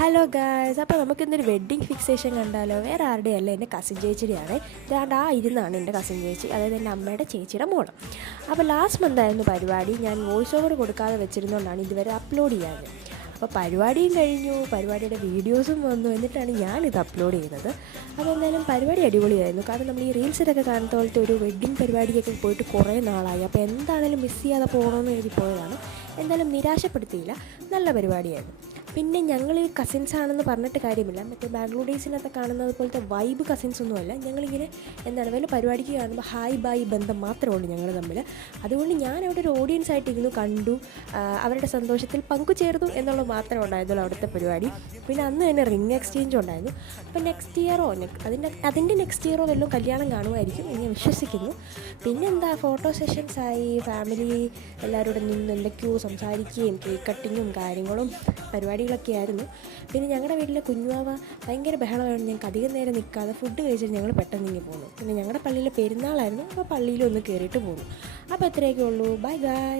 Hello guys, അപ്പോൾ നമുക്കിന്നൊരു wedding fixation കണ്ടാലോ? വേറെ ആരുടെയല്ല, എൻ്റെ കസിൻ ചേച്ചിയുടെയാണ്. ഇരുന്നാണ് എൻ്റെ കസിൻ ചേച്ചി, അതായത് എൻ്റെ അമ്മയുടെ ചേച്ചിയുടെ മോള്. അപ്പോൾ ലാസ്റ്റ് മന്തായിരുന്നു പരിപാടി. ഞാൻ വോയിസ് ഓവർ കൊടുക്കാതെ വെച്ചിരുന്നുകൊണ്ടാണ് ഇതുവരെ അപ്ലോഡ് ചെയ്യാറ്. അപ്പോൾ പരിപാടിയും കഴിഞ്ഞു, പരിപാടിയുടെ വീഡിയോസും വന്നു, എന്നിട്ടാണ് ഞാനിത് അപ്ലോഡ് ചെയ്യുന്നത്. അപ്പോൾ എന്തായാലും പരിപാടി അടിപൊളിയായിരുന്നു. കാരണം നമ്മൾ ഈ റീൽസിലൊക്കെ കാണുന്ന പോലത്തെ ഒരു വെഡ്ഡിങ് പരിപാടിയൊക്കെ പോയിട്ട് കുറേ നാളായി. അപ്പോൾ എന്താണെങ്കിലും മിസ് ചെയ്യാതെ പോകണമെന്ന് എഴുതി പോയതാണ്. എന്തായാലും നിരാശപ്പെടുത്തിയില്ല, നല്ല പരിപാടിയായിരുന്നു. പിന്നെ ഞങ്ങൾ ഈ കസിൻസ് ആണെന്ന് പറഞ്ഞിട്ട് കാര്യമില്ല, മറ്റേ ബാംഗ്ലൂർ ഡേയ്സിനകത്ത് കാണുന്നത് പോലത്തെ വൈബ് കസിൻസ് ഒന്നുമല്ല. ഞങ്ങളിങ്ങനെ വല്ല പരിപാടിക്ക് കാണുമ്പോൾ ഹായ് ബായ് ബന്ധം മാത്രമേ ഉള്ളൂ ഞങ്ങൾ തമ്മിൽ. അതുകൊണ്ട് ഞാൻ അവിടെ ഒരു ഓഡിയൻസ് ആയിട്ടിരുന്നു, കണ്ടു, അവരുടെ സന്തോഷത്തിൽ പങ്കുചേർന്നു എന്നുള്ളത് മാത്രമേ ഉണ്ടായിരുന്നുള്ളൂ അവിടുത്തെ പരിപാടി. പിന്നെ അന്ന് തന്നെ റിംഗ് എക്സ്ചേഞ്ച് ഉണ്ടായിരുന്നു. അപ്പോൾ നെക്സ്റ്റ് ഇയറോ അതിൻ്റെ നെക്സ്റ്റ് ഇയറോ വല്ലതും കല്യാണം കാണുമായിരിക്കും എന്ന് ഞാൻ വിശ്വസിക്കുന്നു. പിന്നെന്താ, ഫോട്ടോ സെഷൻസായി, ഫാമിലി എല്ലാവരോടും നിന്ന് എന്തൊക്കെയോ സംസാരിക്കുകയും കേക്ക് കട്ടിങ്ങും കാര്യങ്ങളും പരിപാടികളൊക്കെ ആയിരുന്നു. പിന്നെ ഞങ്ങളുടെ വീട്ടിലെ കുഞ്ഞുവാവ ഭയങ്കര ബഹളമായിരുന്നു. ഞങ്ങൾക്ക് അധികം നേരം നിൽക്കാതെ ഫുഡ് കഴിച്ചിട്ട് ഞങ്ങൾ പെട്ടെന്ന് ഇങ്ങ് പോന്നു. പിന്നെ ഞങ്ങളുടെ പള്ളിയിലെ പെരുന്നാളായിരുന്നു, അപ്പോൾ പള്ളിയിലൊന്ന് കയറിയിട്ട് പോന്നു. അപ്പോൾ അത്രയൊക്കെ ഉള്ളൂ. Bye bye.